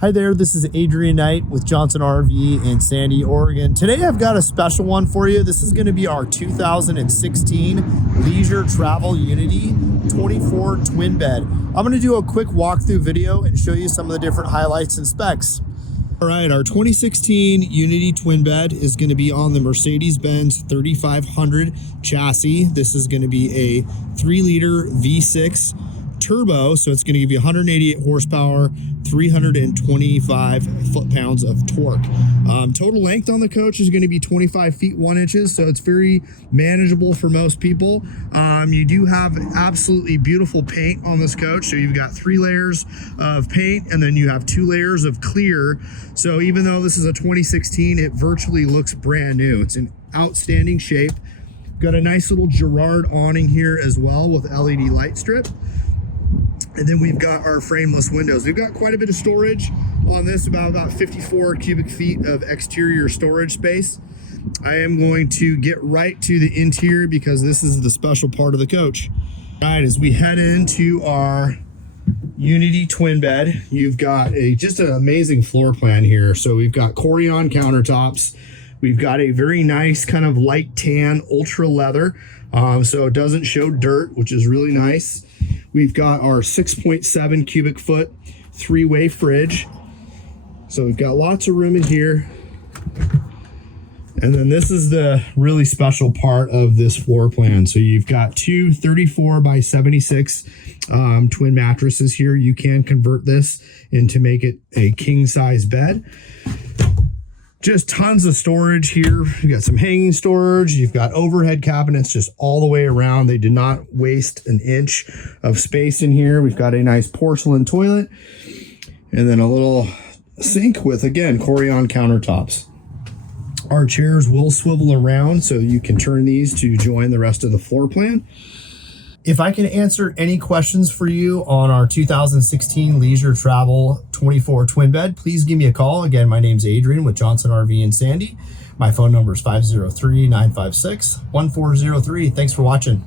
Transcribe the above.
Hi there, this is Adrian Knight with Johnson RV in Sandy, Oregon. Today I've got a special one for you. This is going to be our 2016 Leisure Travel Unity 24 twin bed. I'm going to do a quick walkthrough video and show you some of the different highlights and specs. All right, our 2016 Unity twin bed is going to be on the Mercedes-Benz 3500 chassis. This is going to be a 3-liter V6 turbo, so it's going to give you 188 horsepower, 325 foot-pounds of torque. Total length on the coach is going to be 25 feet 1 inches, so it's very manageable for most people. You do have absolutely beautiful paint on this coach, so you've got 3 layers of paint and then you have 2 layers of clear. So even though this is a 2016, it virtually looks brand new. It's in outstanding shape. Got a nice little Girard awning here as well with LED light strip. And then we've got our frameless windows. We've got quite a bit of storage on this, about 54 cubic feet of exterior storage space. I am going to get right to the interior because this is the special part of the coach. All right, as we head into our Unity twin bed, you've got just an amazing floor plan here. So we've got Corian countertops. We've got a very nice kind of light tan ultra leather, so it doesn't show dirt, which is really nice. We've got our 6.7 cubic foot 3-way fridge. So we've got lots of room in here. And then this is the really special part of this floor plan. So you've got 2 34 by 76 twin mattresses here. You can convert this into make it a king size bed. Just tons of storage here. You've got some hanging storage. You've got overhead cabinets just all the way around. They did not waste an inch of space in here. We've got a nice porcelain toilet and then a little sink with, again, Corian countertops. Our chairs will swivel around so you can turn these to join the rest of the floor plan. If I can answer any questions for you on our 2016 Leisure Travel 24 twin bed, please give me a call. Again, my name's Adrian with Johnson RV in Sandy. My phone number is 503-956-1403. Thanks for watching.